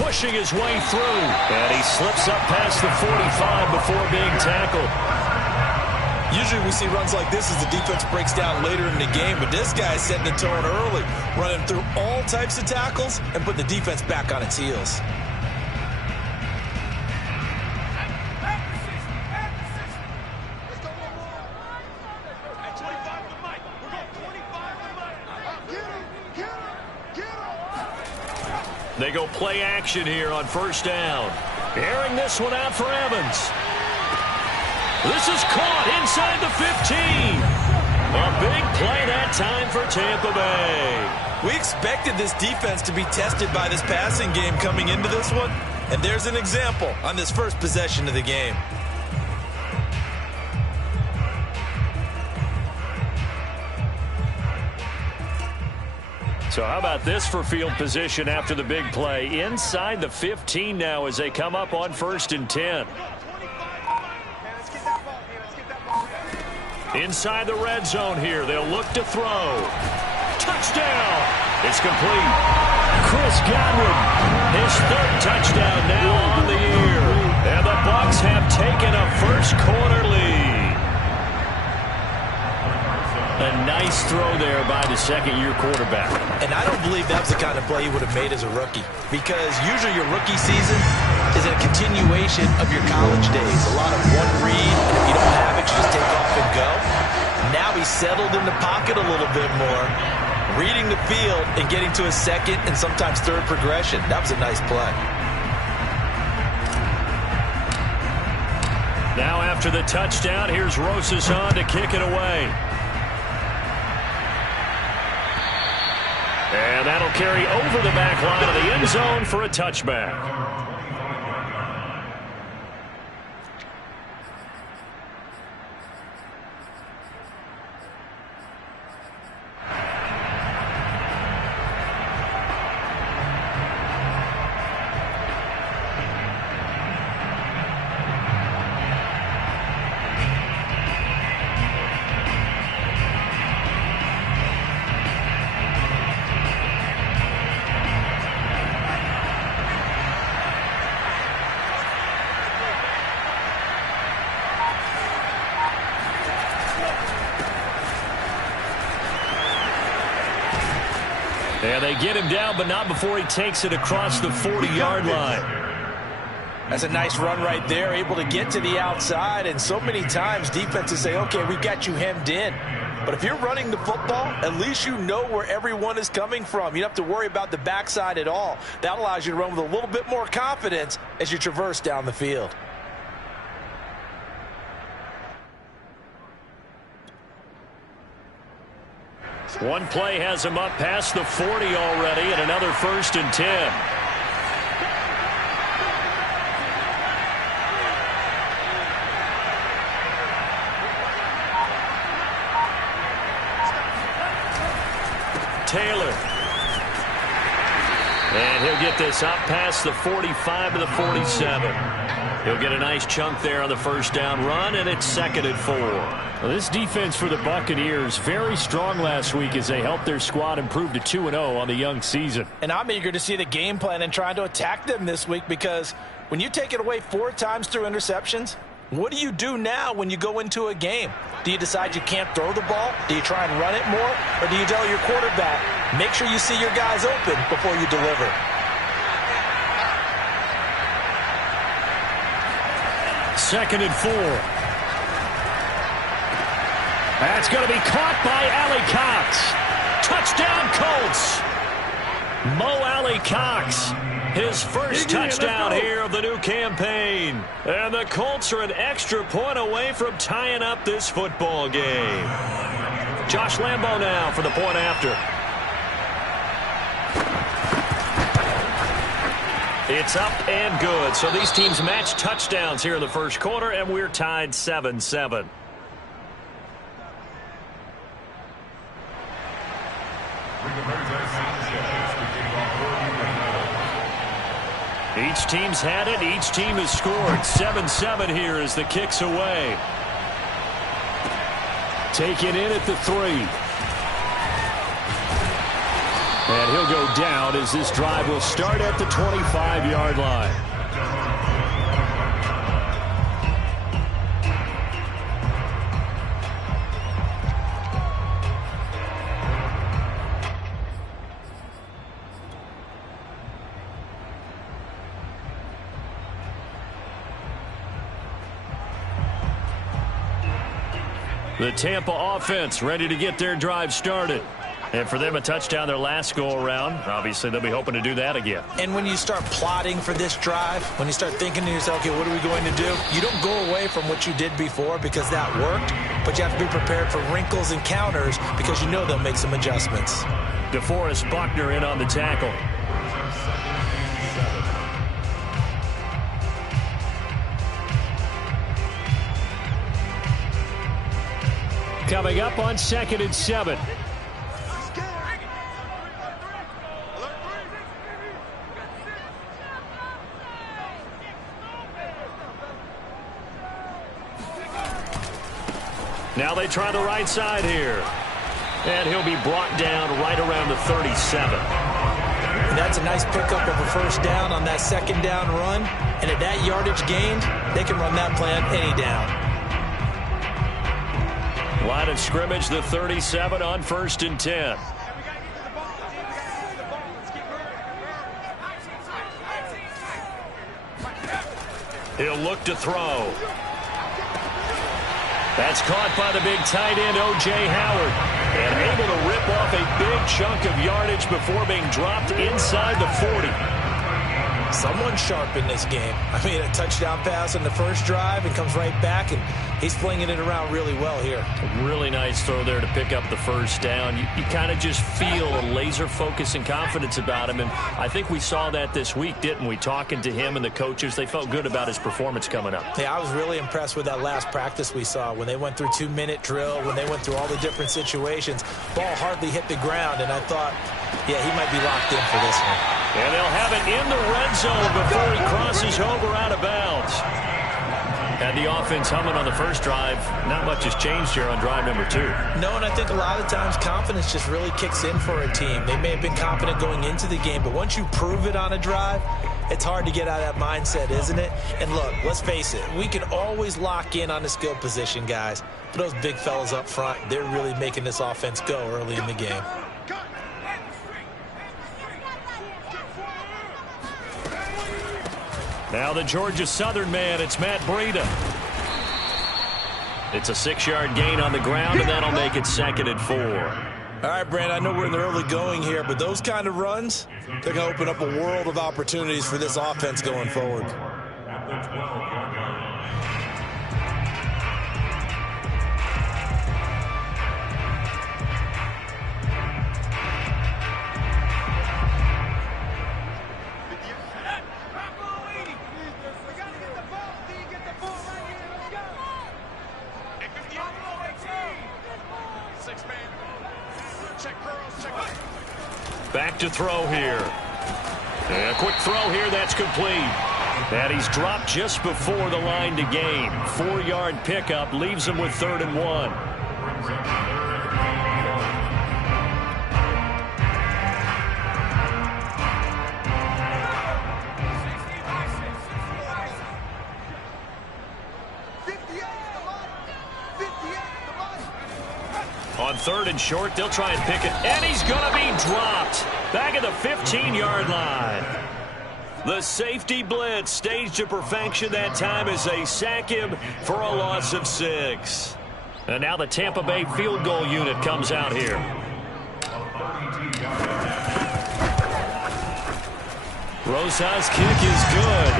pushing his way through. And he slips up past the 45 before being tackled. Usually we see runs like this as the defense breaks down later in the game, but this guy is setting the tone early, running through all types of tackles and putting the defense back on its heels. They go play action here on first down. Airing this one out for Evans. This is caught inside the 15. A big play that time for Tampa Bay. We expected this defense to be tested by this passing game coming into this one, and there's an example on this first possession of the game. So how about this for field position after the big play? Inside the 15 now as they come up on 1st and 10. Inside the red zone here. They'll look to throw. Touchdown. It's complete. Chris Godwin, his 3rd touchdown now on the year. And the Bucs have taken a first quarter lead. A nice throw there by the second-year quarterback. And I don't believe that was the kind of play he would have made as a rookie, because usually your rookie season is a continuation of your college days. A lot of one read, and if you don't have it, you just take off and go. Now he's settled in the pocket a little bit more, reading the field and getting to a second and sometimes third progression. That was a nice play. Now after the touchdown, here's Rosas on to kick it away. And that'll carry over the back line of the end zone for a touchback. And they get him down, but not before he takes it across the 40-yard line. That's a nice run right there, able to get to the outside. And so many times defenses say, okay, we've got you hemmed in. But if you're running the football, at least you know where everyone is coming from. You don't have to worry about the backside at all. That allows you to run with a little bit more confidence as you traverse down the field. One play has him up past the 40 already, and another 1st and 10. Taylor. And he'll get this up past the 45 to the 47. He'll get a nice chunk there on the first down run, and it's 2nd and 4. Well, this defense for the Buccaneers very strong last week as they helped their squad improve to 2-0 on the young season. And I'm eager to see the game plan and trying to attack them this week, because when you take it away 4 times through interceptions, what do you do now when you go into a game? Do you decide you can't throw the ball? Do you try and run it more? Or do you tell your quarterback, make sure you see your guys open before you deliver? Second and 4. That's going to be caught by Ali Cox. Touchdown, Colts. Mo Ali Cox, his first touchdown here of the new campaign. And the Colts are an extra point away from tying up this football game. Josh Lambo now for the point after. It's up and good. So these teams match touchdowns here in the first quarter, and we're tied 7-7. Each team's had it. Each team has scored. 7-7 here as the kick's away. Taken in at the 3. And he'll go down as this drive will start at the 25-yard line. The Tampa offense ready to get their drive started. And for them, a touchdown their last go-around. Obviously, they'll be hoping to do that again. And when you start plotting for this drive, when you start thinking to yourself, okay, what are we going to do? You don't go away from what you did before because that worked, but you have to be prepared for wrinkles and counters because you know they'll make some adjustments. DeForest Buckner in on the tackle. Coming up on 2nd and 7. Now they try the right side here. And he'll be brought down right around the 37. And that's a nice pickup of a first down on that second down run. And at that yardage gained, they can run that play on any down. Line of scrimmage, the 37 on 1st and 10. He'll look to throw. That's caught by the big tight end, O.J. Howard. And able to rip off a big chunk of yardage before being dropped inside the 40. Someone sharp in this game. I mean, a touchdown pass on the first drive and comes right back, and he's flinging it around really well here. A really nice throw there to pick up the first down. You kind of just feel a laser focus and confidence about him, and I think we saw that this week, didn't we? Talking to him and the coaches, they felt good about his performance coming up. Yeah, I was really impressed with that last practice we saw when they went through 2-minute drill, when they went through all the different situations. Ball hardly hit the ground, and I thought, yeah, he might be locked in for this one. And they'll have it in the red zone before he crosses over out of bounds. And the offense humming on the first drive. Not much has changed here on drive number 2. No, and I think a lot of times confidence just really kicks in for a team. They may have been confident going into the game, but once you prove it on a drive, it's hard to get out of that mindset, isn't it? And look, let's face it, we can always lock in on the skill position, guys. But those big fellas up front, they're really making this offense go early in the game. Now the Georgia Southern man, it's Matt Breida. It's a 6-yard gain on the ground, and that'll make it 2nd and 4. All right, Brand, I know we're in the early going here, but those kind of runs, they're going to open up a world of opportunities for this offense going forward. Back to throw here. And a quick throw here, that's complete. And he's dropped just before the line to gain. 4-yard pickup leaves him with 3rd and 1. On 3rd and short, they'll try and pick it. And he's going to be dropped. Back at the 15-yard line. The safety blitz staged to perfection that time as they sack him for a loss of 6. And now the Tampa Bay field goal unit comes out here. Rosa's kick is good.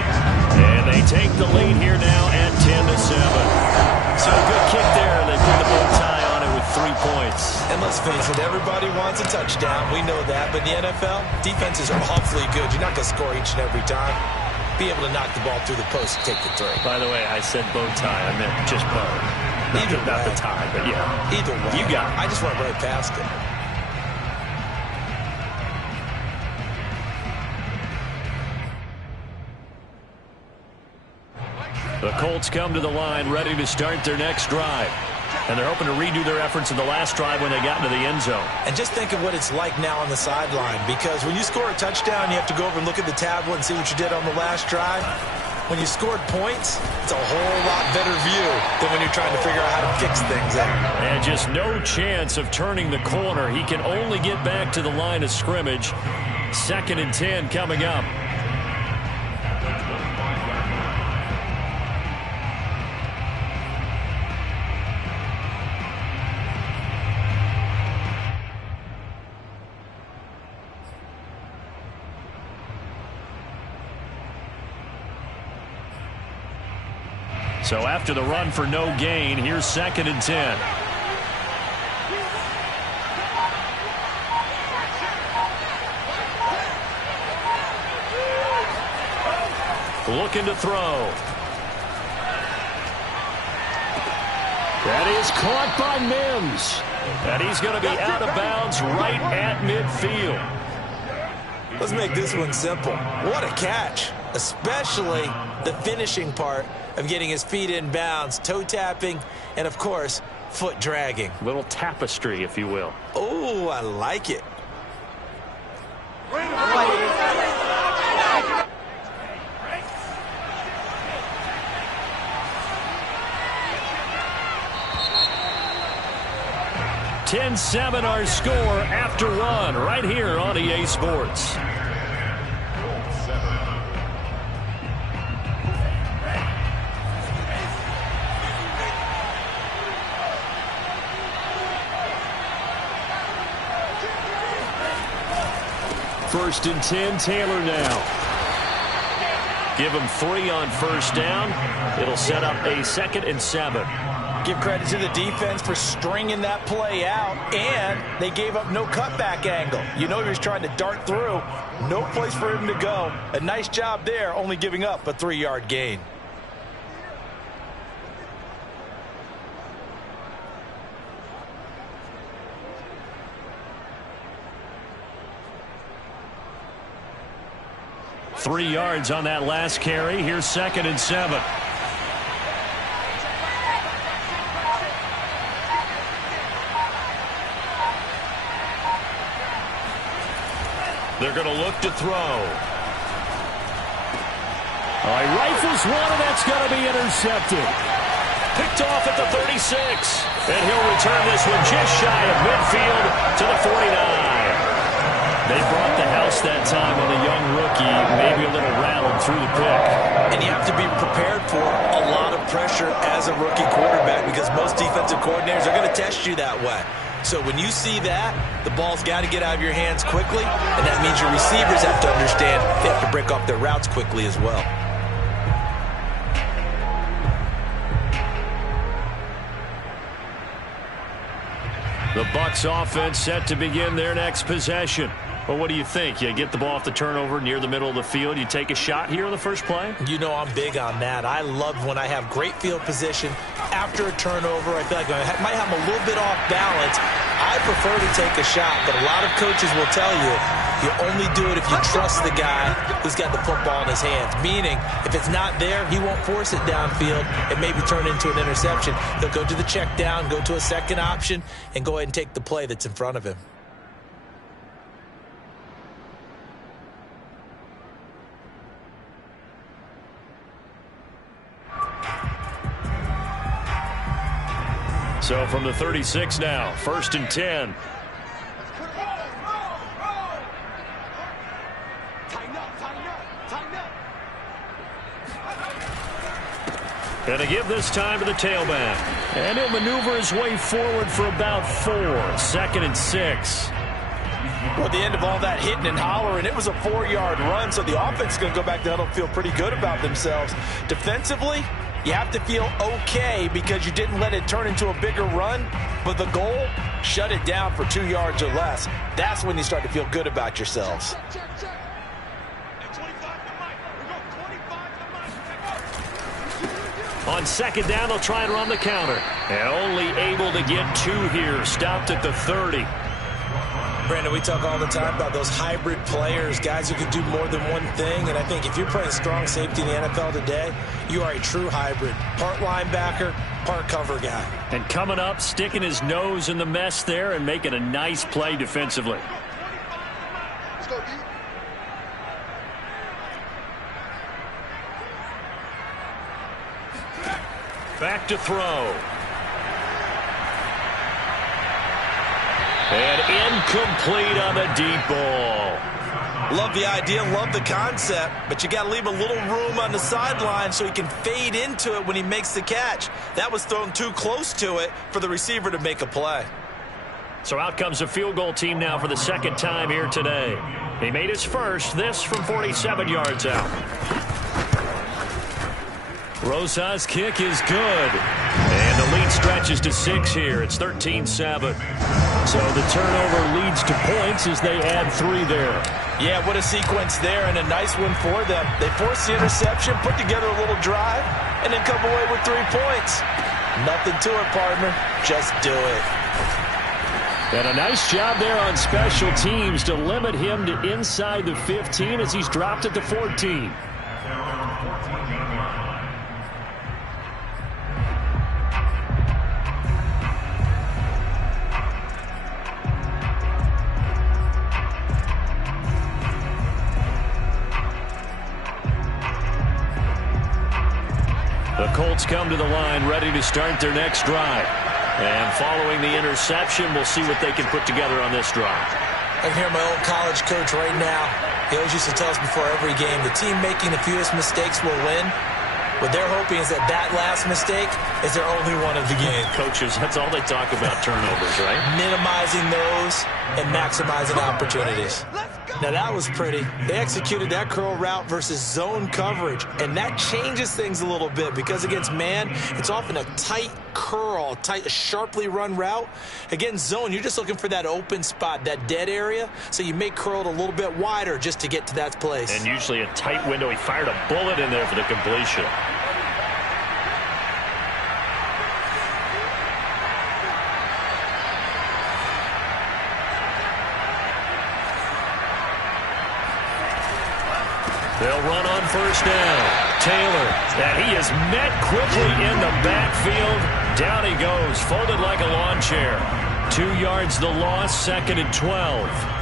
And they take the lead here now at 10-7. So a good kick there. They put the bow tie on it with 3 points. And let's face it, everybody wants a touchdown. We know that. But in the NFL, defenses are awfully good. You're not going to score each and every time. Be able to knock the ball through the post and take the 3. By the way, I said bow tie. I meant just bow. Not the tie, but yeah. Either way. You got it. I just went right past it. The Colts come to the line ready to start their next drive. And they're hoping to redo their efforts in the last drive when they got into the end zone. And just think of what it's like now on the sideline, because when you score a touchdown, you have to go over and look at the tablet and see what you did on the last drive. When you scored points, it's a whole lot better view than when you're trying to figure out how to fix things out. And just no chance of turning the corner. He can only get back to the line of scrimmage. 2nd and 10 coming up. So after the run for no gain, here's 2nd and 10. Looking to throw. That is caught by Mims. And he's going to be out of bounds right at midfield. Let's make this one simple. What a catch, especially the finishing part of getting his feet in bounds, toe tapping, and of course, foot dragging. Little tapestry, if you will. Oh, I like it. (10-7) our score after one right here on EA Sports. First and 10, Taylor now. Give him 3 on first down. It'll set up a 2nd and 7. Give credit to the defense for stringing that play out, and they gave up no cutback angle. You know he was trying to dart through. No place for him to go. A nice job there, only giving up a 3-yard gain. Three yards on that last carry. Here's 2nd and 7. They're going to look to throw. He rifles one, and that's going to be intercepted. Picked off at the 36. And he'll return this one just shy of midfield to the 49. They brought the house that time on the young rookie, maybe a little rattled through the pick. And you have to be prepared for a lot of pressure as a rookie quarterback, because most defensive coordinators are going to test you that way. So when you see that, the ball's got to get out of your hands quickly, and that means your receivers have to understand they have to break off their routes quickly as well. The Bucs offense set to begin their next possession. Well, what do you think? You get the ball off the turnover near the middle of the field. You take a shot here on the first play? You know I'm big on that. I love when I have great field position after a turnover. I feel like I might have a little bit off balance. I prefer to take a shot, but a lot of coaches will tell you you only do it if you trust the guy who's got the football in his hands. Meaning, if it's not there, he won't force it downfield and maybe turn into an interception. He'll go to the check down, go to a second option, and go ahead and take the play that's in front of him. So from the 36 now, 1st and 10. Gonna give this time to the tailback. And he'll maneuver his way forward for about 4. 2nd and 6. Well, at the end of all that hitting and hollering, it was a 4-yard run, so the offense is going to go back to huddle and feel pretty good about themselves. Defensively, you have to feel okay because you didn't let it turn into a bigger run, but the goal, shut it down for 2 yards or less. That's when you start to feel good about yourselves. On 2nd down, they'll try and run the counter. And only able to get 2 here. Stopped at the 30. Brandon, we talk all the time about those hybrid players, guys who can do more than one thing. And I think if you're playing strong safety in the NFL today, you are a true hybrid. Part linebacker, part cover guy. And coming up, sticking his nose in the mess there and making a nice play defensively. Let's go, D. Back to throw. And incomplete on the deep ball. Love the idea, love the concept, but you got to leave a little room on the sideline so he can fade into it when he makes the catch. That was thrown too close to it for the receiver to make a play. So out comes a field goal team now for the second time here today. He made his first, this from 47 yards out. Rosa's kick is good. And the lead stretches to 6 here. It's 13-7. So the turnover leads to points as they add 3 there. Yeah, what a sequence there, and a nice one for them. They force the interception, put together a little drive, and then come away with 3 points. Nothing to it, partner. Just do it. And a nice job there on special teams to limit him to inside the 15 as he's dropped at the 14. The Colts come to the line ready to start their next drive. And following the interception, we'll see what they can put together on this drive. I can hear my old college coach right now. He always used to tell us before every game, the team making the fewest mistakes will win. What they're hoping is that that last mistake is their only one of the game. Coaches, that's all they talk about, turnovers, right? Minimizing those and maximizing opportunities. Now that was pretty. They executed that curl route versus zone coverage, and that changes things a little bit because against man, it's often a tight curl, tight, sharply run route. Against zone, you're just looking for that open spot, that dead area, so you make curl it a little bit wider just to get to that place. And usually a tight window. He fired a bullet in there for the completion. They'll run on first down. Taylor, and he is met quickly in the backfield. Down he goes, folded like a lawn chair. 2 yards the loss, 2nd and 12.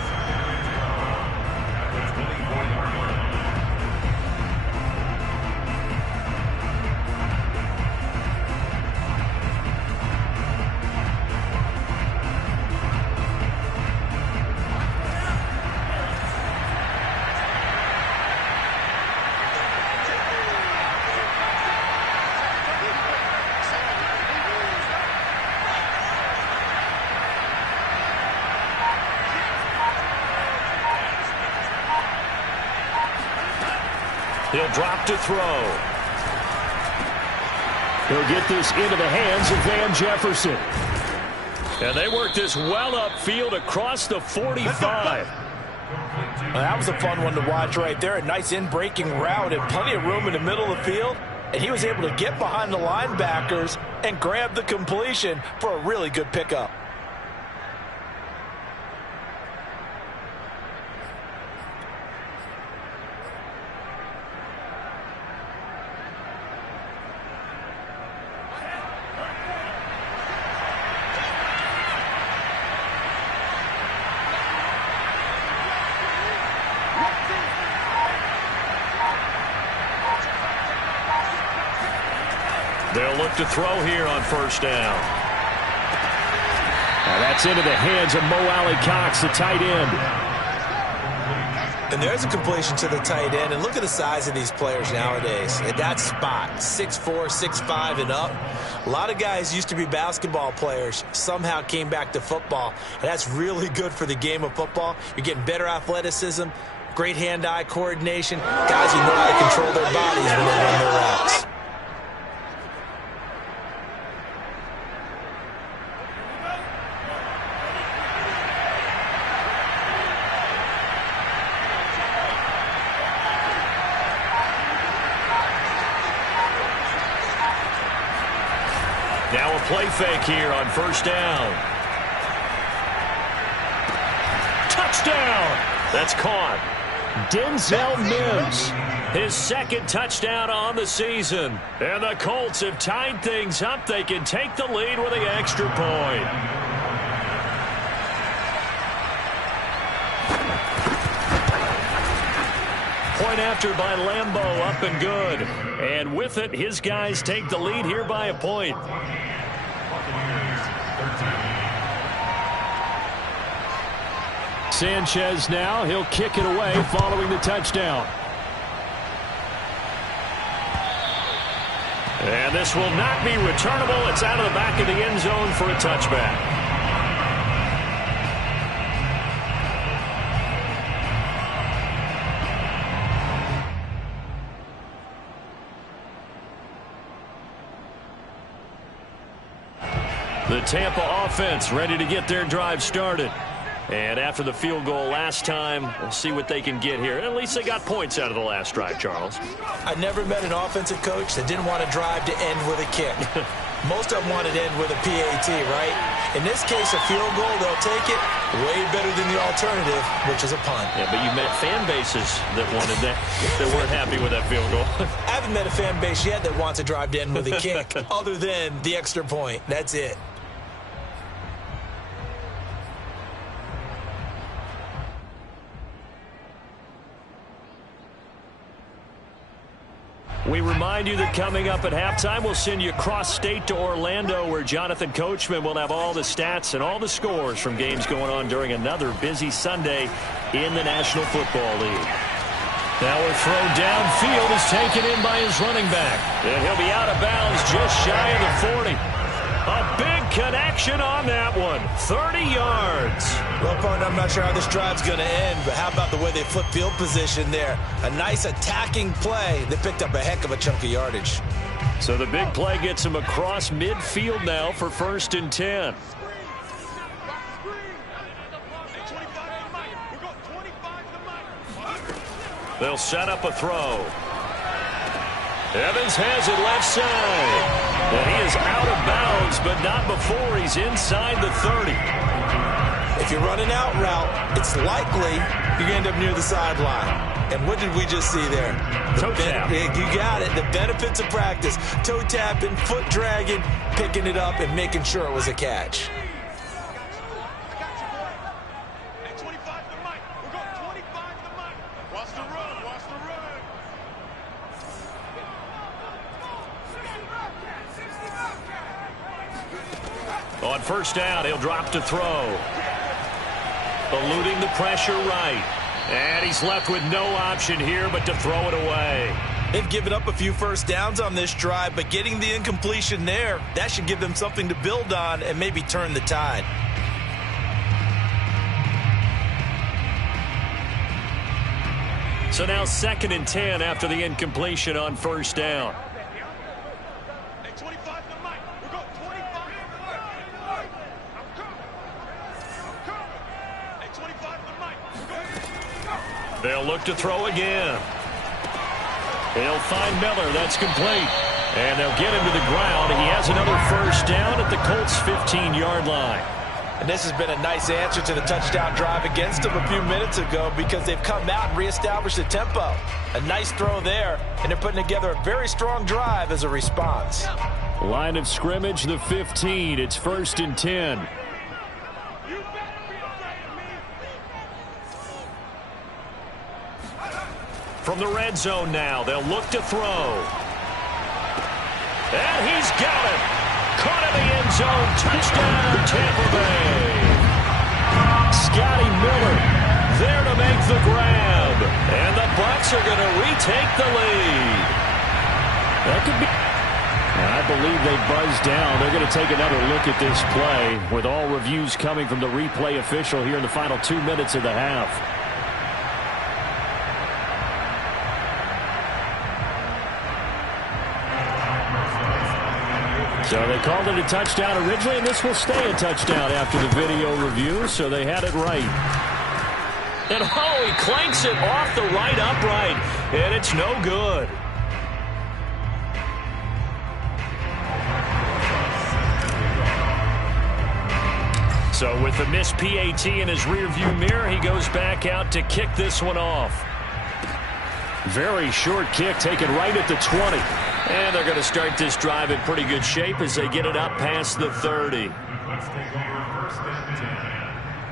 He'll drop to throw. He'll get this into the hands of Van Jefferson. And they work this well upfield across the 45. That was a fun one to watch right there. A nice in-breaking route and plenty of room in the middle of the field. And he was able to get behind the linebackers and grab the completion for a really good pickup. They'll look to throw here on first down. Now that's into the hands of Mo Alley-Cox, the tight end. And there's a completion to the tight end. And look at the size of these players nowadays. At that spot, 6'4", 6'5", and up. A lot of guys used to be basketball players, somehow came back to football. And that's really good for the game of football. You're getting better athleticism, great hand-eye coordination, guys who know how to control their bodies when they run their routes. Now a play fake here on first down. touchdown. That's caught. Denzel Mims, his second touchdown on the season. And the Colts have tied things up. They can take the lead with the extra point. Point after by Lambeau, up and good. And with it, his guys take the lead here by a point. Sanchez now, he'll kick it away following the touchdown. And this will not be returnable. It's out of the back of the end zone for a touchback. The Tampa offense ready to get their drive started. And after the field goal last time, we'll see what they can get here. At least they got points out of the last drive, Charles. I never met an offensive coach that didn't want a drive to end with a kick. Most of them wanted to end with a PAT, right? In this case, a field goal, they'll take it way better than the alternative, which is a punt. Yeah, but you met fan bases that wanted that, that weren't happy with that field goal. I haven't met a fan base yet that wants a drive to end with a kick, other than the extra point. That's it. We remind you that coming up at halftime, we'll send you cross-state to Orlando, where Jonathan Coachman will have all the stats and all the scores from games going on during another busy Sunday in the National Football League. Now a throw downfield is taken in by his running back. And he'll be out of bounds just shy of the 40. A big connection on that one. 30 yards. Well, partner, I'm not sure how this drive's going to end, but how about the way they flip field position there? A nice attacking play that picked up a heck of a chunk of yardage. So the big play gets him across midfield now for 1st and 10. They'll set up a throw. Evans has it left side. And he is out of bounds, but not before he's inside the 30. If you're running out route, it's likely you're going to end up near the sideline. And what did we just see there? Toe tap. You got it. The benefits of practice. Toe tapping, foot dragging, picking it up, and making sure it was a catch. On 1st down, he'll drop to throw. Eluding the pressure right. And he's left with no option here but to throw it away. They've given up a few first downs on this drive, but getting the incompletion there, that should give them something to build on and maybe turn the tide. So now 2nd and 10 after the incompletion on 1st down. They'll look to throw again. They'll find Miller. That's complete. And they'll get him to the ground. He has another 1st down at the Colts' 15-yard line. And this has been a nice answer to the touchdown drive against them a few minutes ago, because they've come out and reestablished the tempo. A nice throw there, and they're putting together a very strong drive as a response. Line of scrimmage, the 15. It's 1st and 10. From the red zone now, they'll look to throw. And he's got it. Caught in the end zone. Touchdown, Tampa Bay. Scotty Miller there to make the grab. And the Bucs are going to retake the lead. That could be... I believe they buzzed down. They're going to take another look at this play, with all reviews coming from the replay official here in the final 2 minutes of the half. So they called it a touchdown originally, and this will stay a touchdown after the video review, so they had it right. And oh, he clanks it off the right upright, and it's no good. So with the missed PAT in his rearview mirror, he goes back out to kick this one off. Very short kick taken right at the 20. And they're going to start this drive in pretty good shape as they get it up past the 30. Let's take over first and 10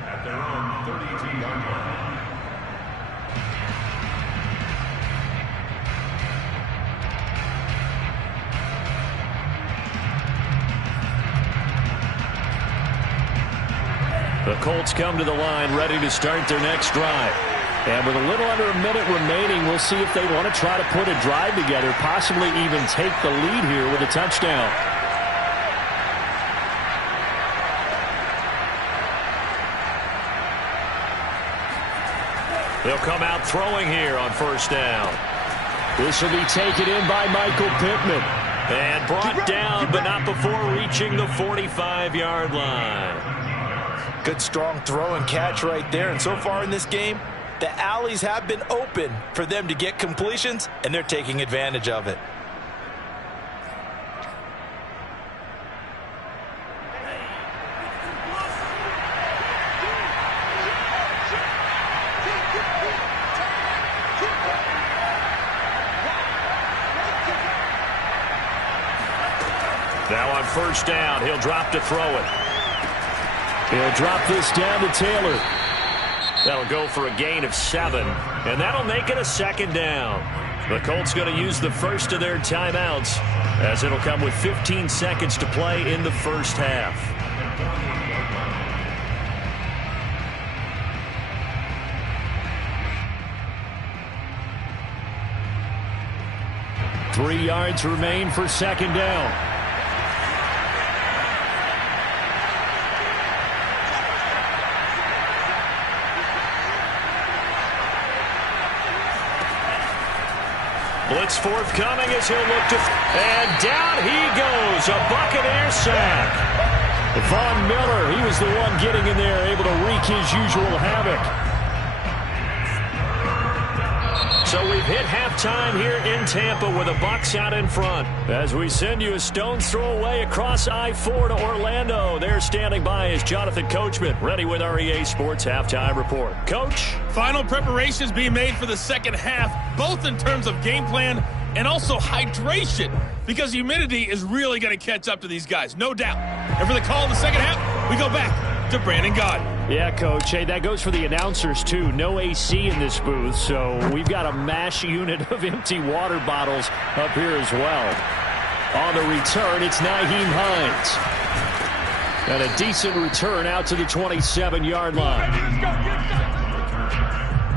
at their own 32-yard line. The Colts come to the line ready to start their next drive. And with a little under a minute remaining, we'll see if they want to try to put a drive together, possibly even take the lead here with a touchdown. They'll come out throwing here on first down. This will be taken in by Michael Pittman. And brought down, but not before reaching the 45-yard line. Good strong throw and catch right there. And so far in this game, the alleys have been open for them to get completions, and they're taking advantage of it. Now on first down, he'll drop to throw it. He'll drop this down to Taylor. That'll go for a gain of 7, and that'll make it a second down. The Colts going to use the first of their timeouts as it'll come with 15 seconds to play in the first half. Three yards remain for second down. Blitz forthcoming as he'll look to... And down he goes. A Buccaneer sack. Von Miller, he was the one getting in there, able to wreak his usual havoc. So we've hit halftime here in Tampa with the Bucs out in front. As we send you a stone's throw away across I-4 to Orlando. There standing by is Jonathan Coachman, ready with our EA Sports Halftime Report. Coach? Final preparations being made for the second half, both in terms of game plan and also hydration, because humidity is really going to catch up to these guys, no doubt. And for the call in the second half, we go back to Brandon Gaudin. Yeah, Coach. Hey, that goes for the announcers, too. No AC in this booth, so we've got a mash unit of empty water bottles up here as well. On the return, it's Nyheim Hines. And a decent return out to the 27-yard line.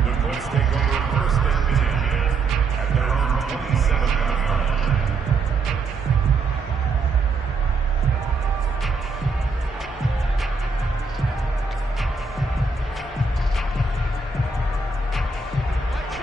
The Colts take over first and 10 at their own 27-yard line.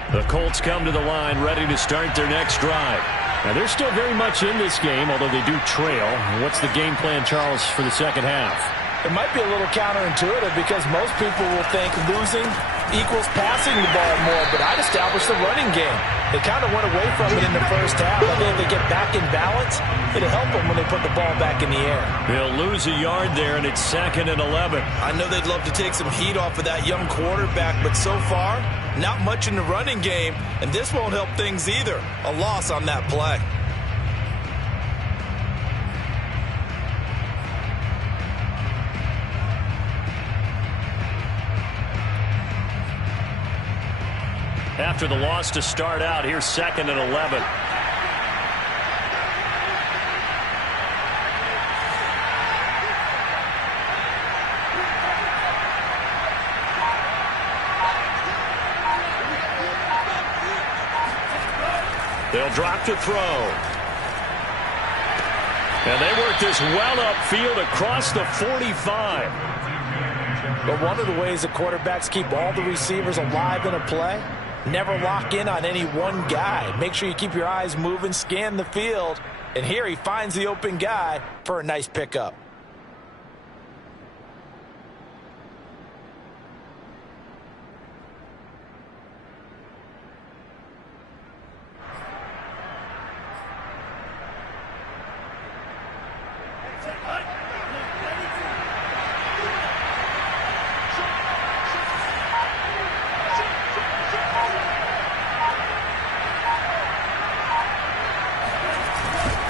The Colts come to the line ready to start their next drive. Now, they're still very much in this game, although they do trail. What's the game plan, Charles, for the second half? It might be a little counterintuitive because most people will think losing equals passing the ball more, but I'd establish the running game. They kind of went away from it in the first half. I think if they get back in balance, it'll help them when they put the ball back in the air. They'll lose a yard there, and it's 2nd and 11. I know they'd love to take some heat off of that young quarterback, but so far, not much in the running game, and this won't help things either. A loss on that play. After the loss to start out, here's 2nd and 11. They'll drop to throw. And they work this well upfield across the 45. But one of the ways that quarterbacks keep all the receivers alive in a play, never lock in on any one guy. Make sure you keep your eyes moving, scan the field. And here he finds the open guy for a nice pickup.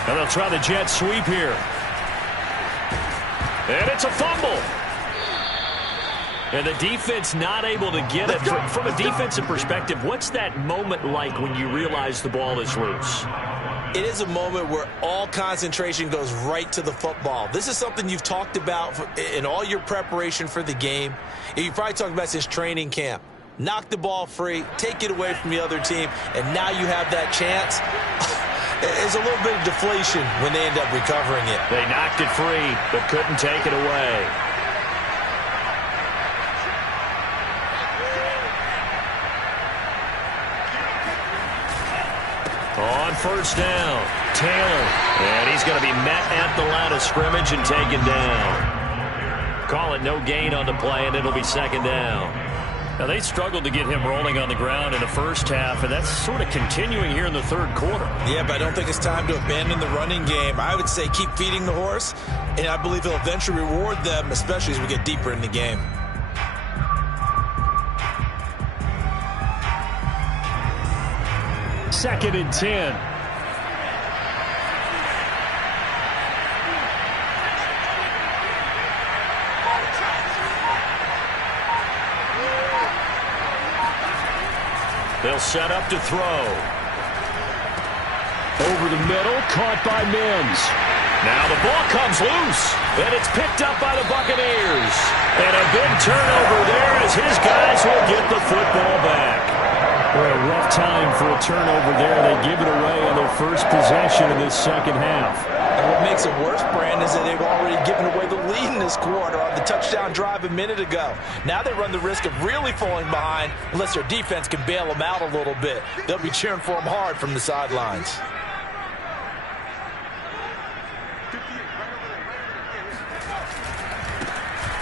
And they'll try the jet sweep here. And it's a fumble. And the defense not able to get it. From a defensive perspective, what's that moment like when you realize the ball is loose? It is a moment where all concentration goes right to the football. This is something you've talked about in all your preparation for the game. You probably talked about since training camp. Knock the ball free, take it away from the other team, and now you have that chance. There's a little bit of deflation when they end up recovering it. They knocked it free, but couldn't take it away. On first down, Taylor. And he's going to be met at the line of scrimmage and taken down. Call it no gain on the play, and it'll be second down. Now, they struggled to get him rolling on the ground in the first half, and that's sort of continuing here in the third quarter. Yeah, but I don't think it's time to abandon the running game. I would say keep feeding the horse, and I believe he'll eventually reward them, especially as we get deeper in the game. Second and 10. They'll set up to throw. Over the middle, caught by Mims. Now the ball comes loose, and it's picked up by the Buccaneers. And a big turnover there as his guys will get the football back. Boy, a rough time for a turnover there. They give it away on their first possession in this second half. And what makes it worse, Brandon, is that they've already given away the lead in this quarter on the touchdown drive a minute ago. Now they run the risk of really falling behind unless their defense can bail them out a little bit. They'll be cheering for them hard from the sidelines.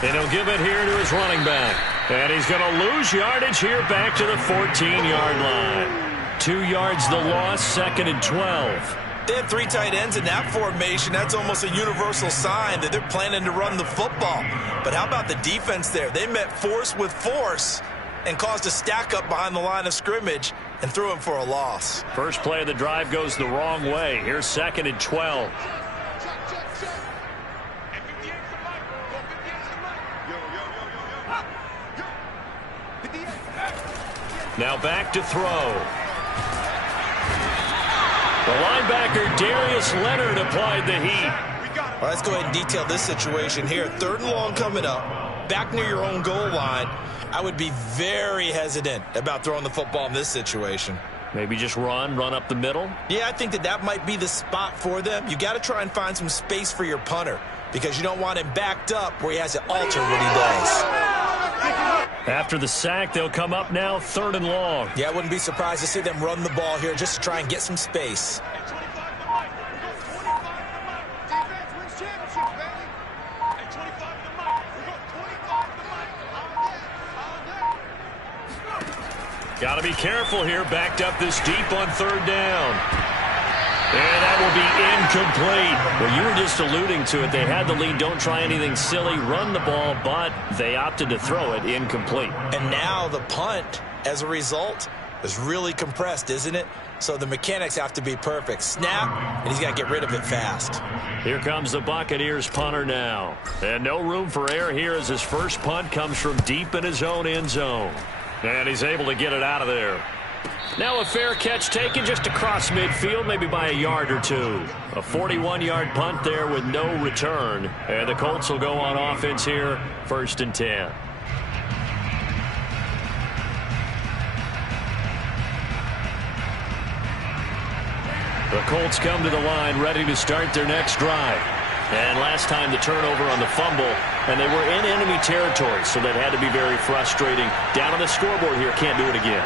And he'll give it here to his running back. And he's going to lose yardage here back to the 14-yard line. 2 yards the loss, second and 12. They had 3 tight ends in that formation. That's almost a universal sign that they're planning to run the football. But how about the defense there? They met force with force and caused a stack up behind the line of scrimmage and threw him for a loss. First play of the drive goes the wrong way. Here's second and 12. Now back to throw. The linebacker, Darius Leonard, applied the heat. All right, let's go ahead and detail this situation here. 3rd and long coming up, back near your own goal line. I would be very hesitant about throwing the football in this situation. Maybe just run up the middle? Yeah, I think that might be the spot for them. You got to try and find some space for your punter because you don't want him backed up where he has to alter what he does. After the sack, they'll come up now 3rd and long. Yeah, I wouldn't be surprised to see them run the ball here just to try and get some space. Got to be careful here, backed up this deep on 3rd down. And that will be incomplete. Well, you were just alluding to it. They had the lead. Don't try anything silly. Run the ball, but they opted to throw it incomplete. And now the punt, as a result, is really compressed, isn't it? So the mechanics have to be perfect. Snap, and he's got to get rid of it fast. Here comes the Buccaneers punter now. And no room for error here as his first punt comes from deep in his own end zone. And he's able to get it out of there. Now a fair catch taken just across midfield, maybe by a yard or two. A 41-yard punt there with no return. And the Colts will go on offense here, 1st and 10. The Colts come to the line ready to start their next drive. And last time the turnover on the fumble, and they were in enemy territory, so that had to be very frustrating. Down on the scoreboard here, can't do it again.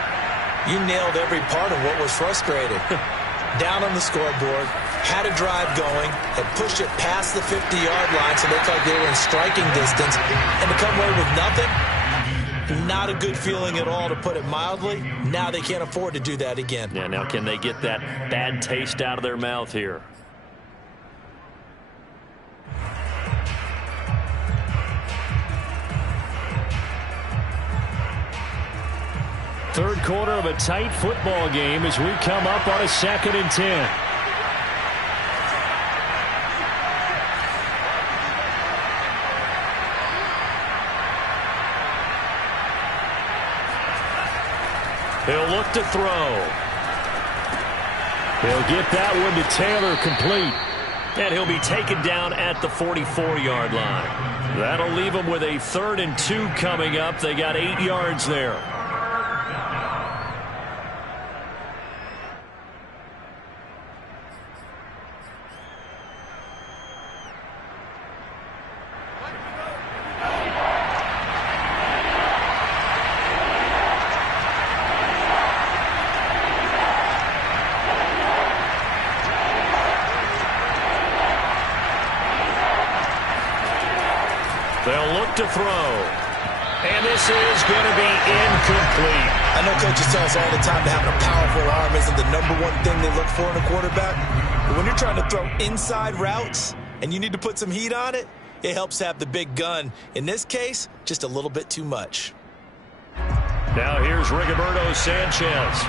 You nailed every part of what was frustrating. Down on the scoreboard, had a drive going, had pushed it past the 50-yard line so they looked like they were in striking distance, and to come away with nothing, not a good feeling at all, to put it mildly. Now they can't afford to do that again. Yeah, now can they get that bad taste out of their mouth here? Third quarter of a tight football game as we come up on a 2nd and 10. look to throw. He'll get that one to Taylor complete. And he'll be taken down at the 44-yard line. That'll leave him with a 3rd and 2 coming up. They got 8 yards there. They'll look to throw. And this is going to be incomplete. I know coaches tell us all the time that having a powerful arm isn't the #1 thing they look for in a quarterback. But when you're trying to throw inside routes and you need to put some heat on it, it helps have the big gun. In this case, just a little bit too much. Now here's Rigoberto Sanchez,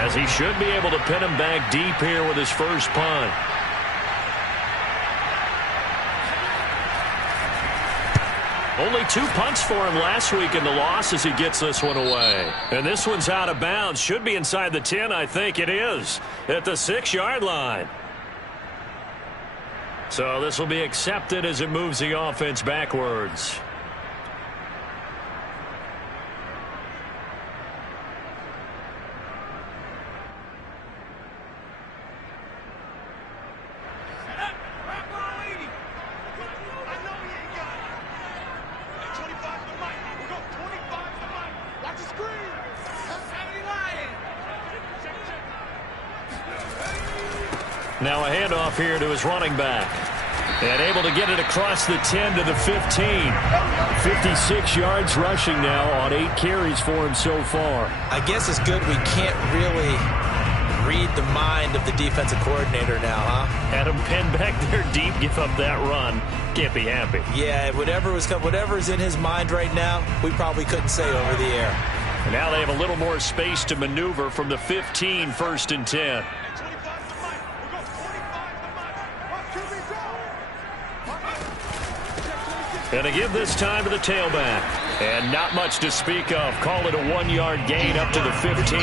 as he should be able to pin him back deep here with his first punt. Only 2 punts for him last week in the loss as he gets this one away. And this one's out of bounds. Should be inside the 10, I think it is, at the 6-yard line. So this will be accepted as it moves the offense backwards. Now a handoff here to his running back. And able to get it across the 10 to the 15. 56 yards rushing now on 8 carries for him so far. I guess it's good we can't really read the mind of the defensive coordinator now, huh? Had him pinned back there deep, give up that run. Can't be happy. Yeah, whatever's in his mind right now, we probably couldn't say over the air. And now they have a little more space to maneuver from the 15, 1st and 10. And to give this time to the tailback. And not much to speak of. Call it a 1-yard gain up to the 15.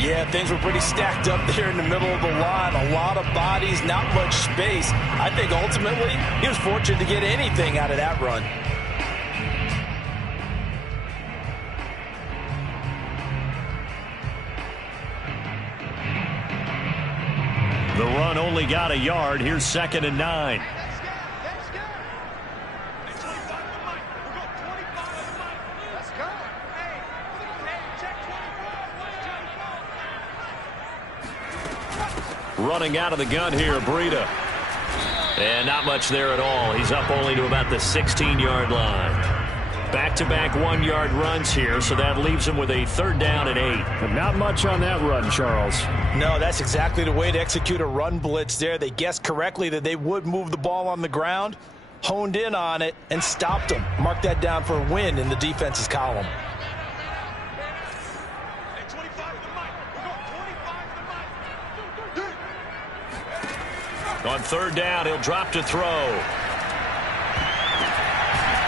Yeah, things were pretty stacked up there in the middle of the line. A lot of bodies, not much space. I think ultimately he was fortunate to get anything out of that run. The run only got a yard. Here's 2nd and 9. Running out of the gun here, Breida. And not much there at all. He's up only to about the 16-yard line. Back-to-back 1-yard runs here, so that leaves him with a 3rd down and 8. But not much on that run, Charles. No, that's exactly the way to execute a run blitz there. They guessed correctly that they would move the ball on the ground, honed in on it, and stopped them. Mark that down for a win in the defense's column. On 3rd down, he'll drop to throw.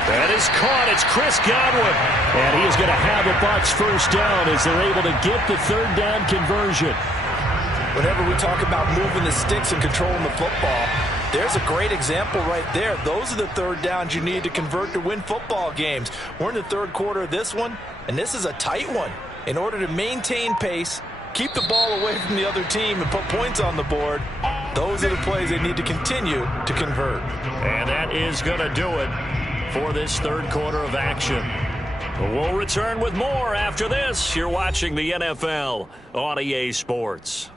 That is caught. It's Chris Godwin. And he is going to have the Bucs 1st down as they're able to get the 3rd down conversion. Whenever we talk about moving the sticks and controlling the football, there's a great example right there. Those are the 3rd downs you need to convert to win football games. We're in the 3rd quarter of this one, and this is a tight one. In order to maintain pace, keep the ball away from the other team, and put points on the board, those are the plays they need to continue to convert. And that is going to do it for this 3rd quarter of action. We'll return with more after this. You're watching the NFL on EA Sports.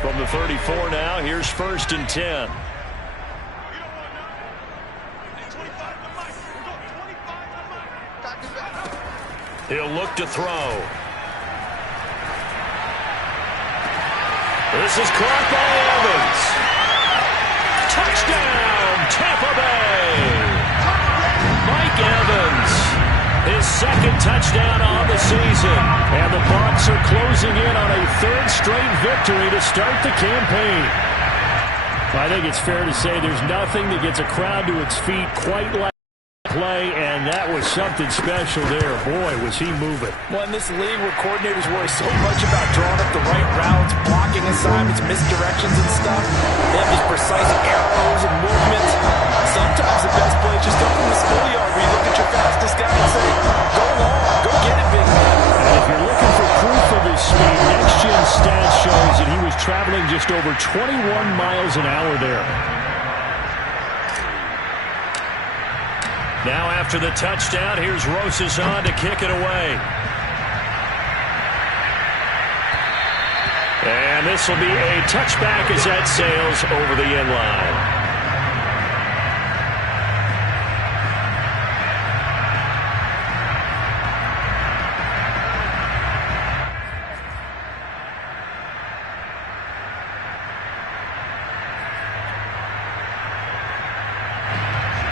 From the 34 now, here's 1st and 10. He'll look to throw. This is caught by Evans. Touchdown, Tampa Bay. Mike Evans, his 2nd touchdown on the season. And the Bucs are closing in on a 3rd straight victory to start the campaign. I think it's fair to say there's nothing that gets a crowd to its feet quite like play, and that was something special there. Boy, was he moving. Well, in this league where coordinators worry so much about drawing up the right routes, blocking assignments, misdirections and stuff, they have these precise arrows and movements. Sometimes the best play just come from the schoolyard where you look at your fastest guy and say, go long, go get it, big man. And if you're looking for proof of his speed, next-gen stats shows that he was traveling just over 21 miles an hour there. Now after the touchdown, here's Rosas on to kick it away. And this will be a touchback as that sails over the end line.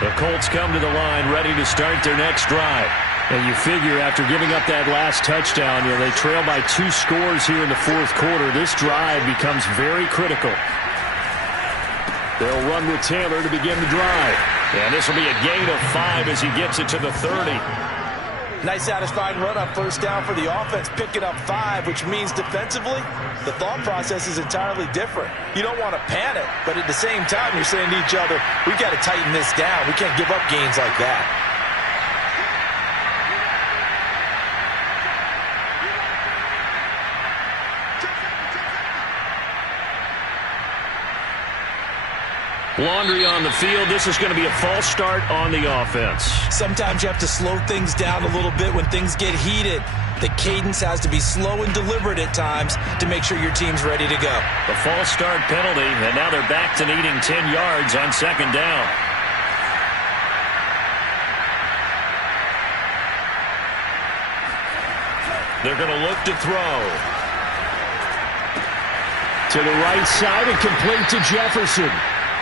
The Colts come to the line ready to start their next drive. And you figure after giving up that last touchdown, they trail by 2 scores here in the fourth quarter. This drive becomes very critical. They'll run with Taylor to begin the drive. And this will be a gain of 5 as he gets it to the 30. Nice satisfying run on first down for the offense, picking up 5, which means defensively, the thought process is entirely different. You don't want to panic, but at the same time, you're saying to each other, we've got to tighten this down. We can't give up gains like that. Laundry on the field. This is going to be a false start on the offense. Sometimes you have to slow things down a little bit when things get heated. The cadence has to be slow and deliberate at times to make sure your team's ready to go. The false start penalty, and now they're back to needing 10 yards on second down. They're going to look to throw. To the right side and complete to Jefferson.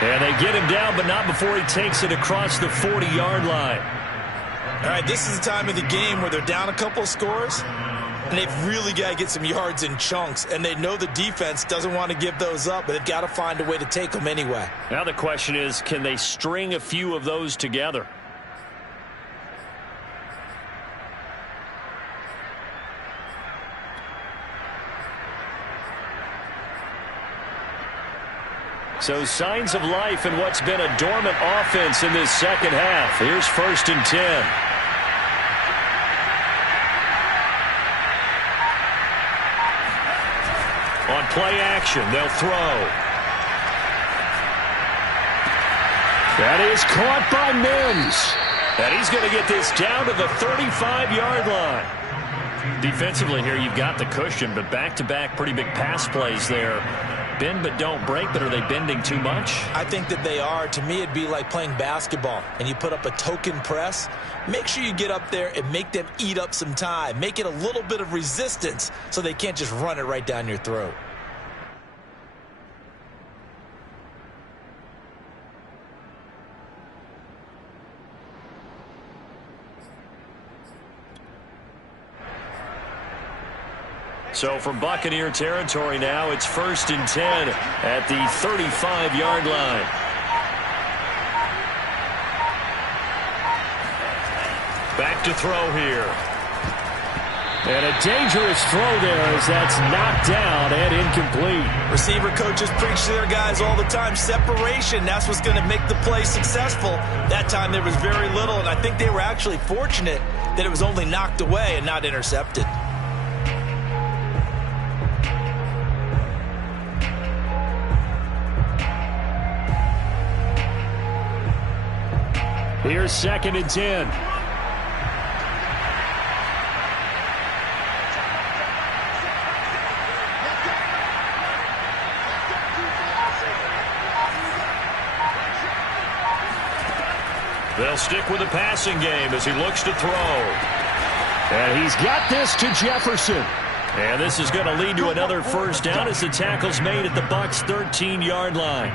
And they get him down, but not before he takes it across the 40-yard line. All right, this is the time of the game where they're down a couple of scores, and they've really got to get some yards in chunks, and they know the defense doesn't want to give those up, but they've got to find a way to take them anyway. Now the question is, can they string a few of those together? So signs of life in what's been a dormant offense in this second half. Here's 1st and 10. On play action, they'll throw. That is caught by Mims. And he's going to get this down to the 35-yard line. Defensively here, you've got the cushion, but back-to-back pretty big pass plays there. Bend but don't break, but are they bending too much? I think that they are. To me, it'd be like playing basketball, and you put up a token press. Make sure you get up there and make them eat up some time. Make it a little bit of resistance so they can't just run it right down your throat. So from Buccaneer territory now, it's 1st and 10 at the 35-yard line. Back to throw here. And a dangerous throw there as that's knocked down and incomplete. Receiver coaches preach to their guys all the time. Separation, that's what's going to make the play successful. That time there was very little, and I think they were actually fortunate that it was only knocked away and not intercepted. Here's 2nd and 10. They'll stick with the passing game as he looks to throw. And he's got this to Jefferson. And this is going to lead to another first down as the tackle's made at the Bucs' 13-yard line.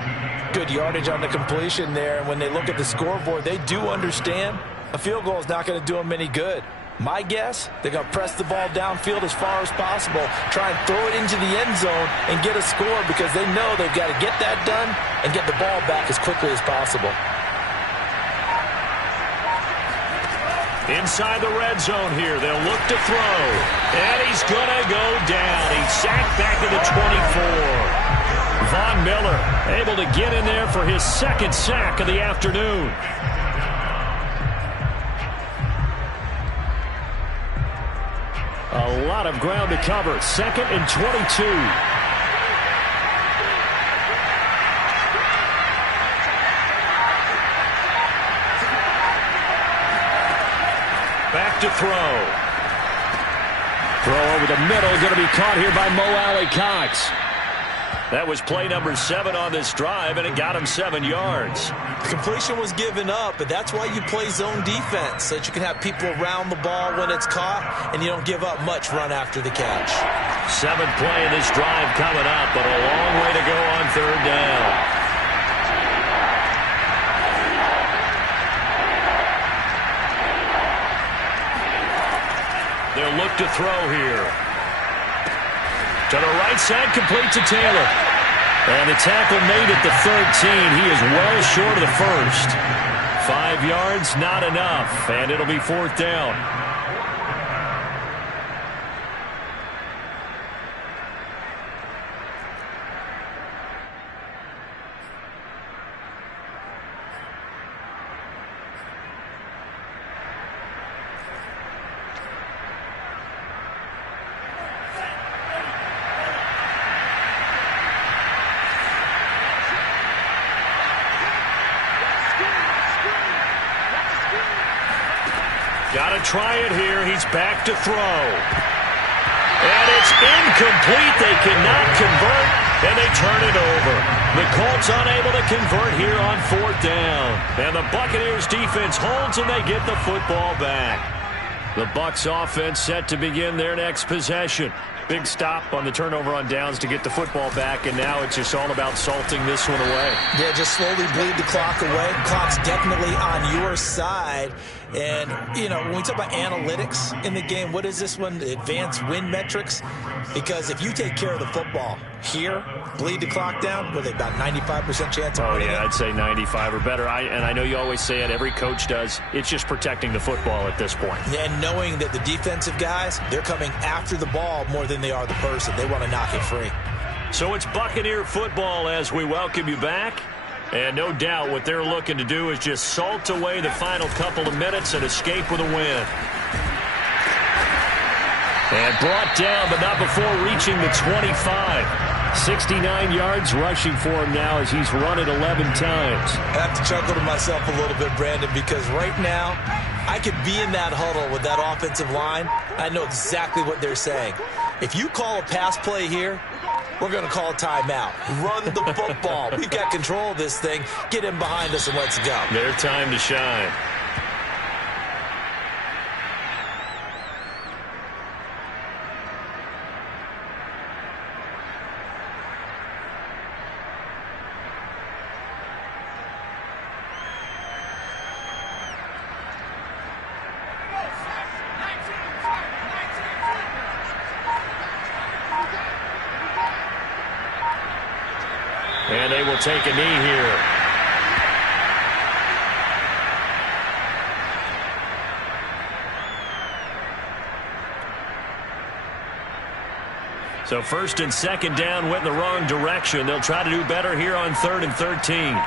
Good yardage on the completion there. And when they look at the scoreboard, they do understand a field goal is not going to do them any good. My guess, they're going to press the ball downfield as far as possible, try and throw it into the end zone and get a score because they know they've got to get that done and get the ball back as quickly as possible. Inside the red zone here, they'll look to throw. And he's going to go down. He's sacked back to the 24. Von Miller able to get in there for his second sack of the afternoon. A lot of ground to cover. 2nd and 22. Back to throw. Throw over the middle. Going to be caught here by Mo Alley-Cox. That was play number 7 on this drive, and it got him 7 yards. The completion was given up, but that's why you play zone defense, so that you can have people around the ball when it's caught, and you don't give up much run after the catch. 7th play of this drive coming up, but a long way to go on 3rd down. They'll look to throw here. To the right side, complete to Taylor. And the tackle made at the 13. He is well short of the first. 5 yards, not enough. And it'll be 4th down. Got to try it here. He's back to throw. And it's incomplete. They cannot convert, and they turn it over. The Colts unable to convert here on 4th down. And the Buccaneers defense holds, and they get the football back. The Bucs offense set to begin their next possession. Big stop on the turnover on downs to get the football back, and now it's just all about salting this one away. Yeah, just slowly bleed the clock away. Clock's definitely on your side. And, you know, when we talk about analytics in the game, what is this one? Advanced win metrics? Because if you take care of the football here, bleed the clock down, with about 95% chance of winning it. I'd say 95 or better. And I know you always say it, every coach does. It's just protecting the football at this point. And knowing that the defensive guys, they're coming after the ball more than they are the person. They want to knock it free. So it's Buccaneer football as we welcome you back. And no doubt what they're looking to do is just salt away the final couple of minutes and escape with a win. And brought down, but not before reaching the 25. 69 yards rushing for him now as he's run it 11 times. I have to chuckle to myself a little bit, Brandon, because right now I could be in that huddle with that offensive line. I know exactly what they're saying. If you call a pass play here, we're going to call a timeout. Run the football. We've got control of this thing. Get in behind us and let's go. Their time to shine. And they will take a knee here. So 1st and 2nd down went in the wrong direction. They'll try to do better here on 3rd and 13.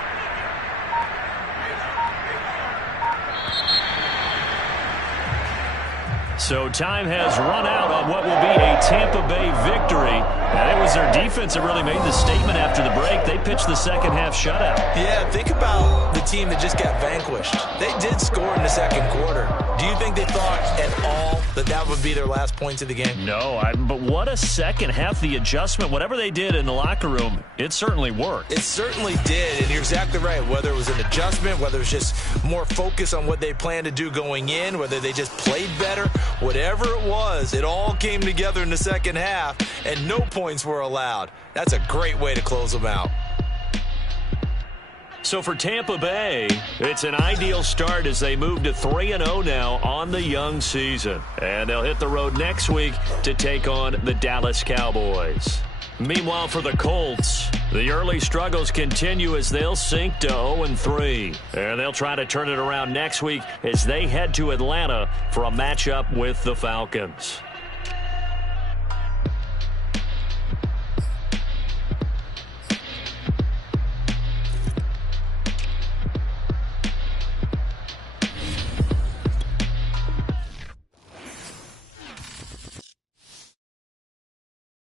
So time has run out on what will be a Tampa Bay victory. And it was their defense that really made the statement after the break. They pitched the second half shutout. Yeah, think about the team that just got vanquished. They did score in the 2nd quarter. Do you think they thought at all that that would be their last points of the game? No, but what a second half. The adjustment, whatever they did in the locker room, it certainly worked. It certainly did, and you're exactly right. Whether it was an adjustment, whether it was just more focus on what they planned to do going in, whether they just played better, whatever it was, it all came together in the second half, and no points were allowed. That's a great way to close them out. So for Tampa Bay, it's an ideal start as they move to 3-0 now on the young season. And they'll hit the road next week to take on the Dallas Cowboys. Meanwhile, for the Colts, the early struggles continue as they'll sink to 0-3. And they'll try to turn it around next week as they head to Atlanta for a matchup with the Falcons.